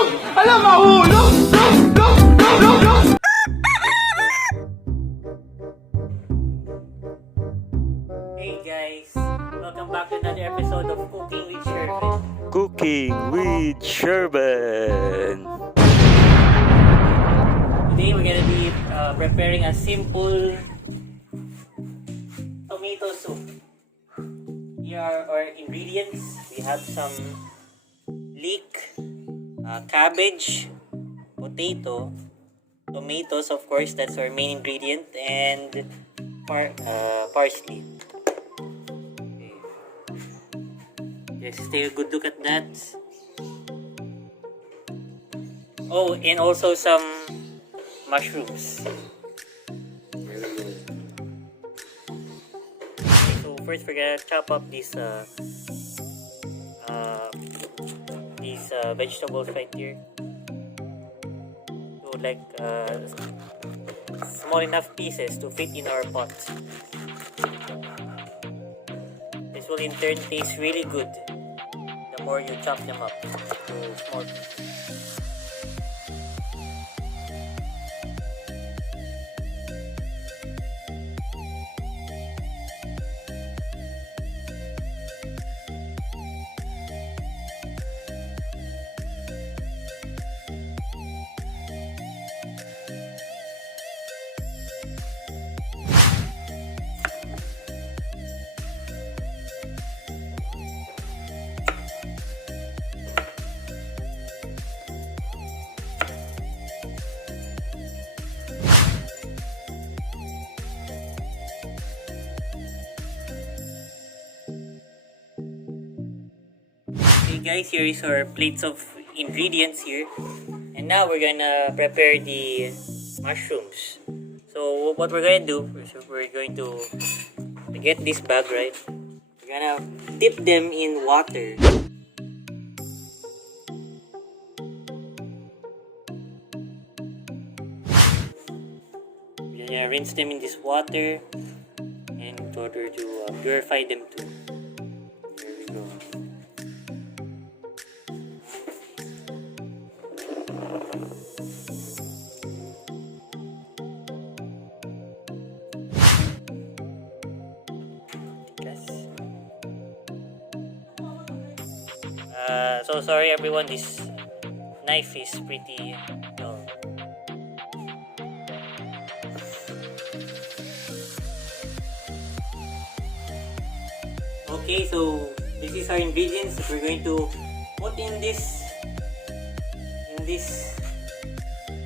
mahulog! Alam, mahulog! Log! Hey guys, welcome back to another episode of Cooking with Sherman. Cooking with Sherman. Today we're gonna be preparing a simple tomato soup. Here are our ingredients. We have some leek, cabbage, potato, tomatoes, of course, that's our main ingredient, and parsley. Okay. Just take a good look at that. Oh, and also some mushrooms. Okay, so first we're gonna chop up these vegetables right here. So like small enough pieces to fit in our pot. This will in turn taste really good the more you chop them up to small pieces. Okay guys, here is our plates of ingredients here. And now we're gonna prepare the mushrooms. So what we're gonna do is we're going to get this bag, right? We're gonna dip them in water. We're gonna rinse them in this water in order to purify them too. There we go. So sorry everyone, this knife is pretty dull. Okay, so this is our ingredients that we're going to put in this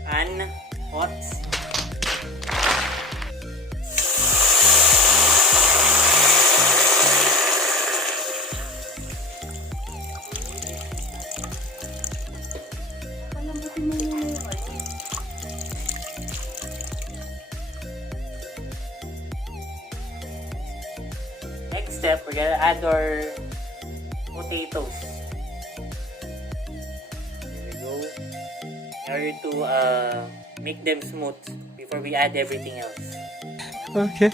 pan pot. Next step, we're gonna add our potatoes. There we go. In order to make them smooth before we add everything else. Okay.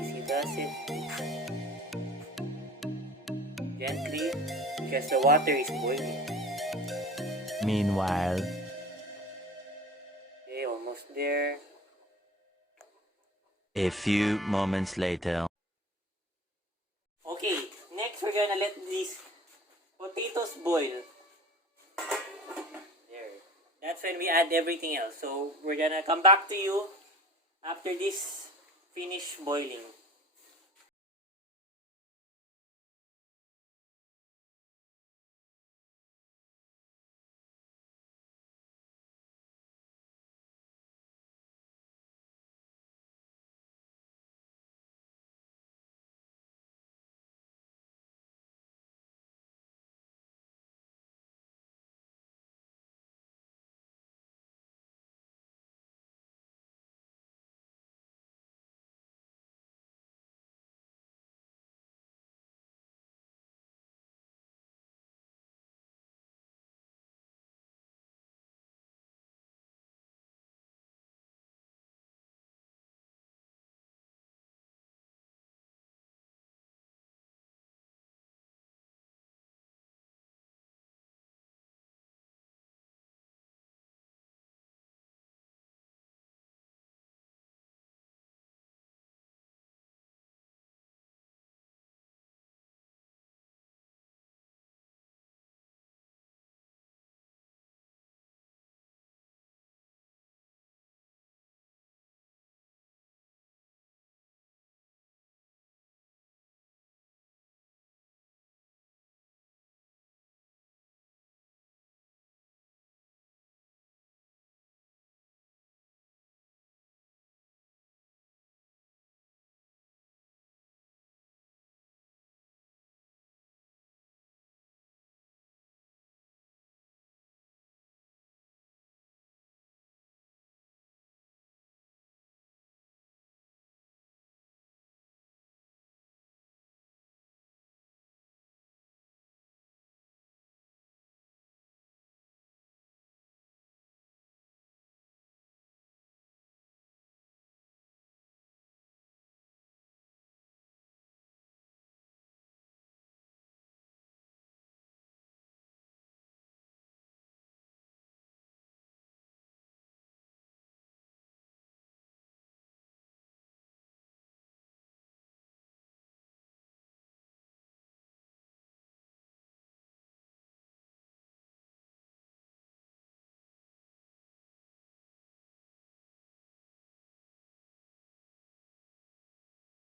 Easy does it. Gently, because the water is boiling. Meanwhile, Okay, almost there. a few moments later. Okay, next we're gonna let these potatoes boil. There. That's when we add everything else. So we're gonna come back to you after this finish boiling.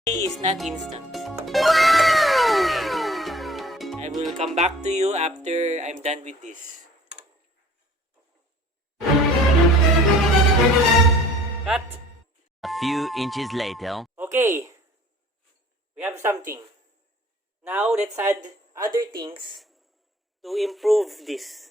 Is not instant. I will come back to you after I'm done with this. Cut. A few inches later. Okay. We have something. Now let's add other things to improve this.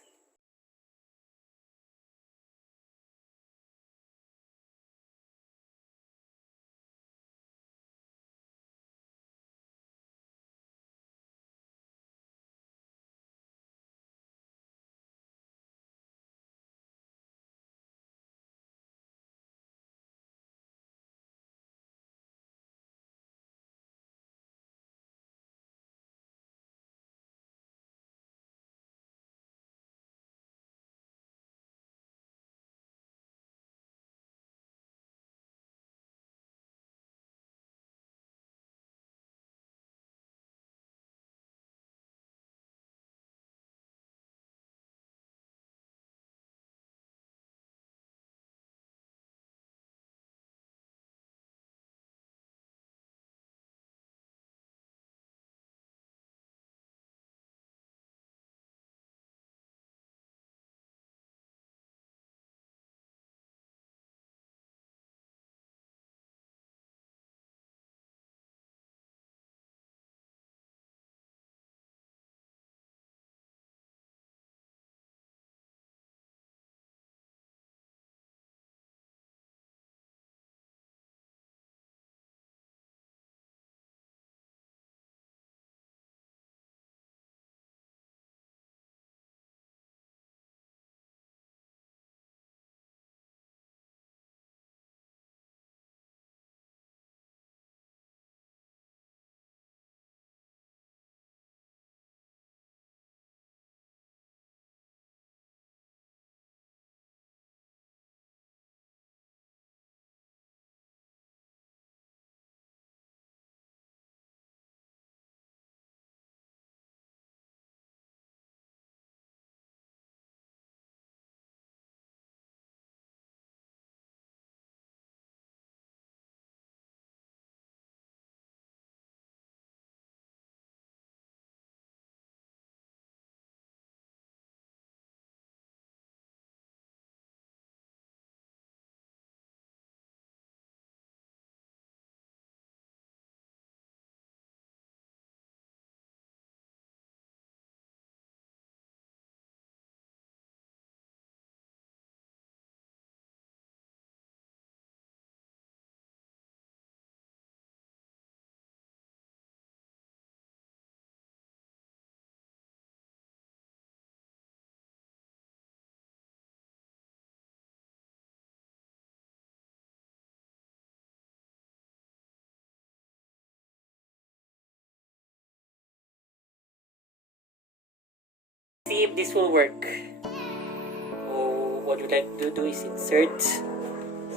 See if this will work. So what you'd like to do is insert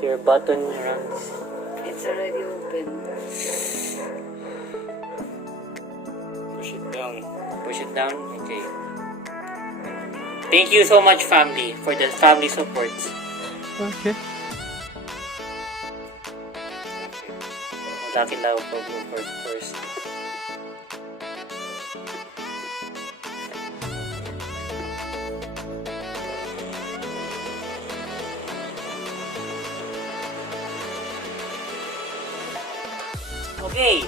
your button around this. It's already open. Push it down. Push it down. Okay. Thank you so much, family, for the family support. Okay. Lucky lang ako for first. Okay.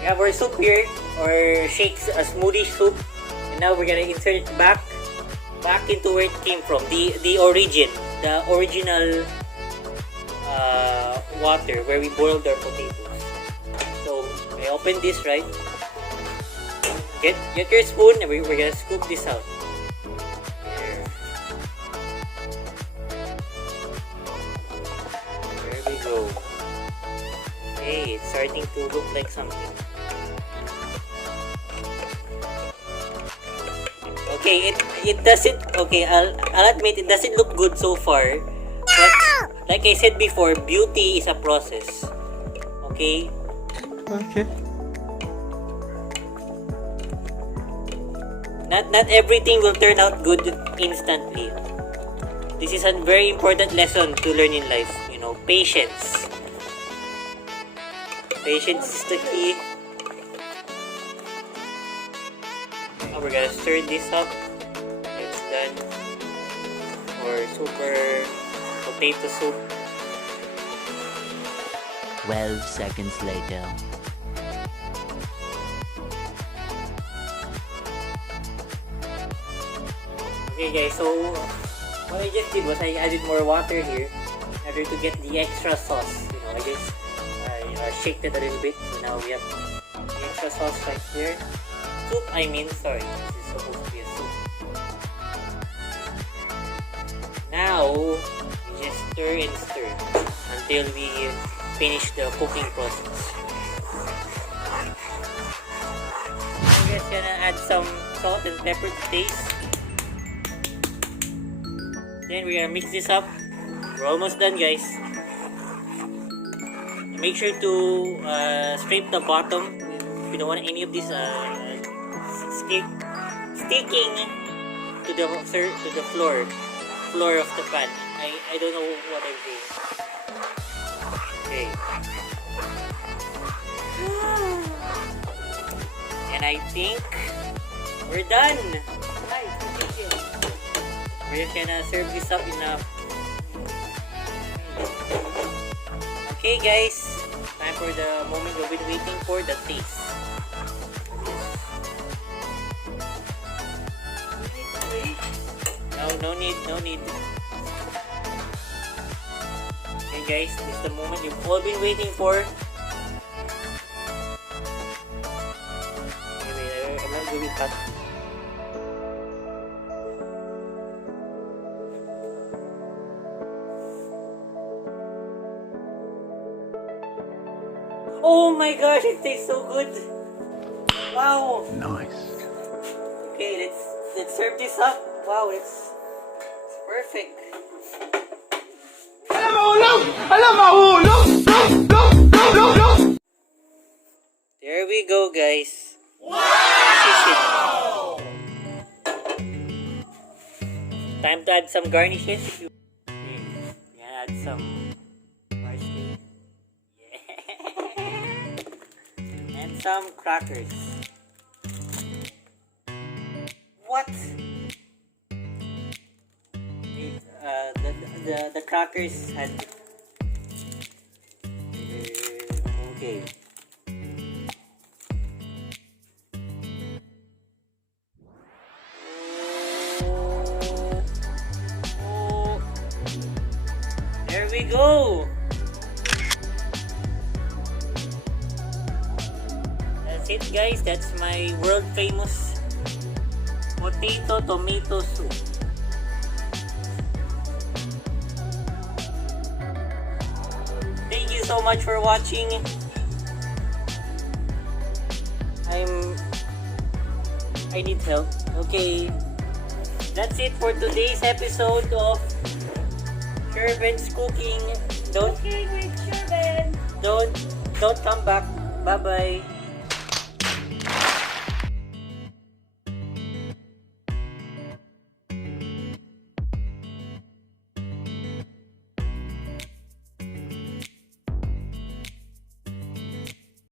We have our soup here, or shakes, a smoothie soup. And now we're gonna insert it back into where it came from. The original water where we boiled our potatoes. So I open this, right? Get your spoon and we're gonna scoop this out. There. There we go. Okay, it's starting to look like something. Okay, it doesn't. Okay, I'll admit it doesn't look good so far. But like I said before, beauty is a process. Okay. Okay. Not everything will turn out good instantly. This is a very important lesson to learn in life. You know, patience. Patience is the key. Now we're gonna stir this up. It's done. For super potato soup. 12 seconds later. Okay guys, so what I just did was I added more water here in order to get the extra sauce. You know, I shaked it a little bit. So now we have the extra sauce right there. Soup, I mean, sorry. This is supposed to be a soup. Now, we just stir and stir until we finish the cooking process. We're just gonna add some salt and pepper to taste. Then we're gonna mix this up. We're almost done, guys. Make sure to scrape the bottom. We don't want any of this sticking to the floor of the pan. I don't know what I'm doing. Okay. And I think we're done. Nice, thank you. We're just gonna serve this up in a... Okay guys, time for the moment we've been waiting for, the taste. No need. Okay guys, this is the moment you've all been waiting for. Anyway, I'm not going to cut. Oh my gosh, it tastes so good. Wow. Nice. Okay, let's serve this up. Wow, it's perfect. There we go, guys. Wow! Time to add some garnishes. Yeah, add some parsley. Yeah. And some crackers. What? The crackers had... Okay. There we go. That's it, guys. That's my world famous potato tomato soup. Thank you so much for watching. I need help. Okay. That's it for today's episode of Shervin's Cooking. Don't come back. Bye bye.